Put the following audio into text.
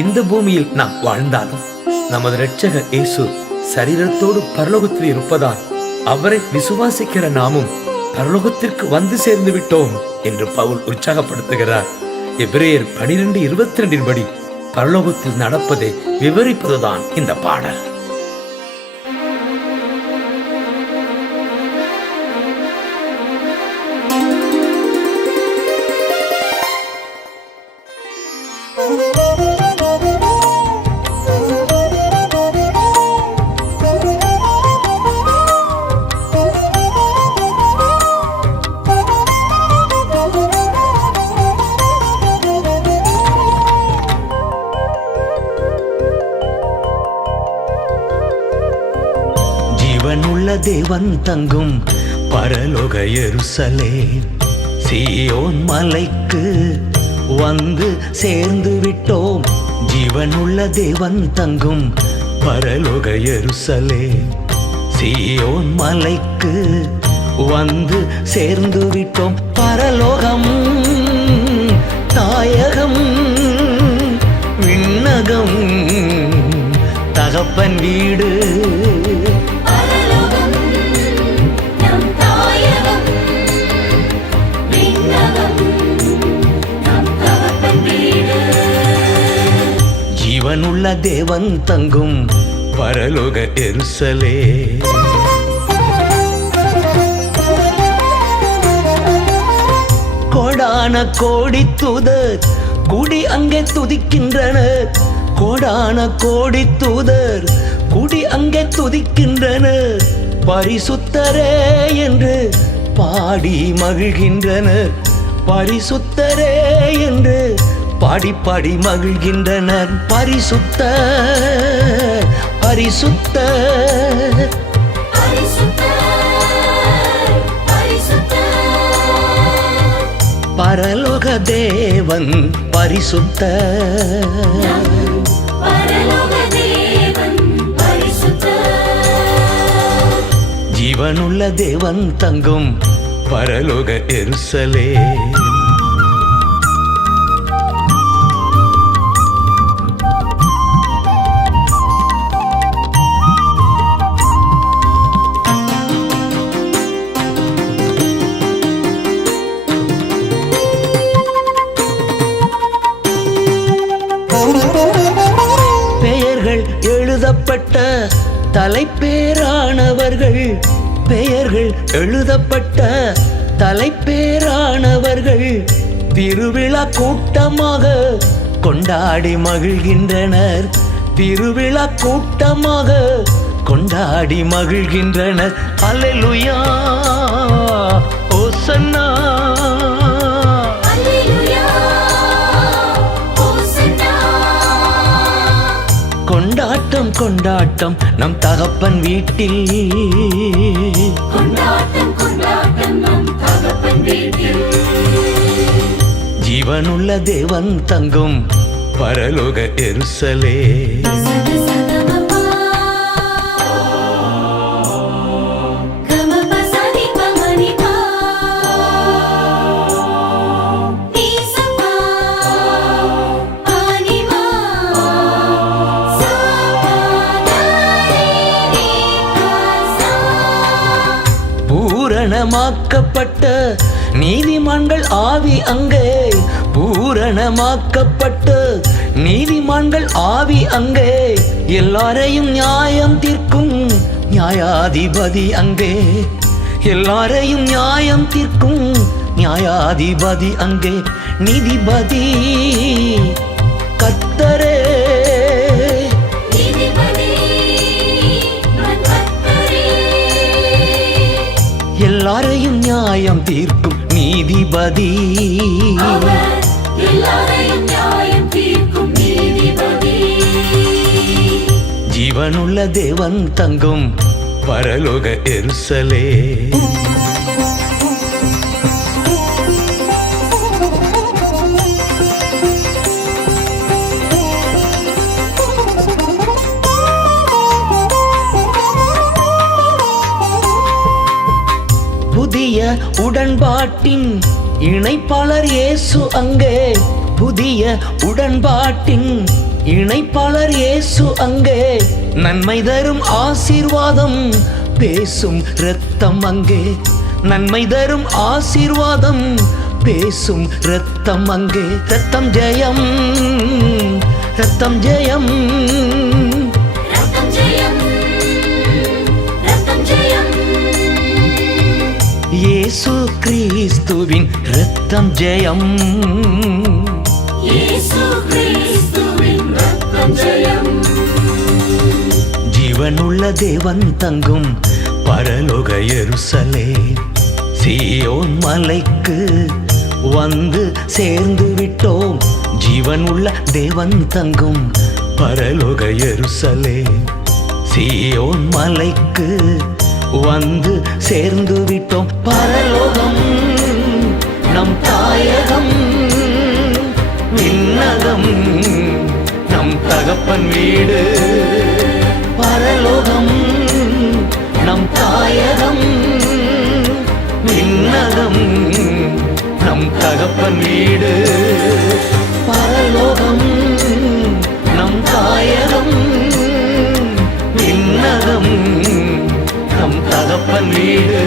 இந்த பூமியில் நாம் வாழ்ந்தாலும் நமது இரட்சகர் இயேசு சரீரத்தோடு பரலோகத்தில் இருப்பதால் அவரை விசுவாசிக்கிற நாமும் பரலோகத்திற்கு வந்து சேர்ந்து விட்டோம் என்று பவுல் உற்சாகப்படுத்துகிறார். எபிரேயர் 12:22 படி பரலோகத்தில் நடப்பதை விவரிப்பதுதான் இந்த பாடல். ஜீவனுள்ள தேவன் தங்கும் பரலோக எருசலேம் சீயோன் மலைக்கு வந்து சேர்ந்து விட்டோம். ஜீவனுள்ள தேவன் தங்கும் பரலோக எருசலேம் சீயோன் மலைக்கு வந்து சேர்ந்து விட்டோம். பரலோகம் தாயகம் விண்ணகம் தகப்பன் வீடு. ஜீவனுள்ள தேவன் தங்கும் பரலோக எருசலேம். கோடான கோடி தூதர் குடி அங்கே துதிக்கின்றனர். கோடான கோடி தூதர் குடி அங்கே துதிக்கின்றனர். பரிசுத்தரே என்று பாடி மகிழ்கின்றனர். பரிசுத்தரே என்று பாடி பாடி மகிழ்கின்றனர். பரிசுத்த பரிசுத்த பரலோக தேவன் பரிசுத்த. ஜீவனுள்ள தேவன் தங்கும் பரலோக எருசலேம். பெயர்கள் எழுதப்பட்ட தலைப்பேரானவர்கள். பெயர்கள் எழுதப்பட்ட தலைப்பேரானவர்கள் திருவிழா கூட்டமாக கொண்டாடி மகிழ்கின்றனர். திருவிழா கூட்டமாக கொண்டாடி மகிழ்கின்றனர். அல்லேலூயா ஓசன்னா. கொண்டாட்டம் கொண்டாட்டம் நம் தகப்பன் வீட்டில். கொண்டாட்டம் கொண்டாட்டம் நம் தகப்பன் வீட்டில். ஜீவனுள்ள தேவன் தங்கும் பரலோக எருசலேம். பூரணமாக்கப்பட்ட நீதிமான்கள் ஆவி அங்கே. பூரணமாக்கப்பட்ட நீதிமான்கள் ஆவி அங்கே. எல்லாரையும் நியாயம் தீர்க்கும் நியாயாதிபதி அங்கே. எல்லாரையும் நியாயம் தீர்க்கும் நியாயாதிபதி அங்கே. நீதிபதி கர்த்தரே. எல்லாரையும் நியாயம் தீர்க்கும் நீதிபதி. ஜீவனுள்ள தேவன் தங்கும் பரலோக எருசலேம். புதிய உடன்பாட்டின் இணைப்பாளர் இயேசு அங்கே. புதிய உடன்பாட்டின் இணைப்பாளர் இயேசு அங்கே, நன்மை தரும் ஆசீர்வாதம் பேசும் இரத்தம் அங்கே, நன்மை தரும் ஆசீர்வாதம் பேசும் இரத்தம் அங்கே. இரத்தம் ஜெயம், இரத்தம் ஜெயம், ரத்தம் ஜெயம், ரத்தம் ஜெயம். இயேசு கிறிஸ்துவின் இரத்தம் ஜெயம், இயேசு கிறிஸ்துவின் ரத்தம் ஜெயம். ஜீவனுள்ள தேவன் தங்கும் பரலோக எருசலேம், சீயோன் மலைக்கு வந்து சேர்ந்து விட்டோம். ஜீவனுள்ள தேவன் தங்கும் பரலோக எருசலேம், சீயோன் மலைக்கு வந்து சேர்ந்து விட்டோம். பரலோகம் நம் தாயகம், விண்ணகம் நம் தகப்பன் வீடு. பரலோகம் நம் தாயகம், விண்ணகம் நம் தகப்பன் வீடு. பரலோகம் நம் தாயகம், விண்ணகம் நம் தகப்பன் வீடு.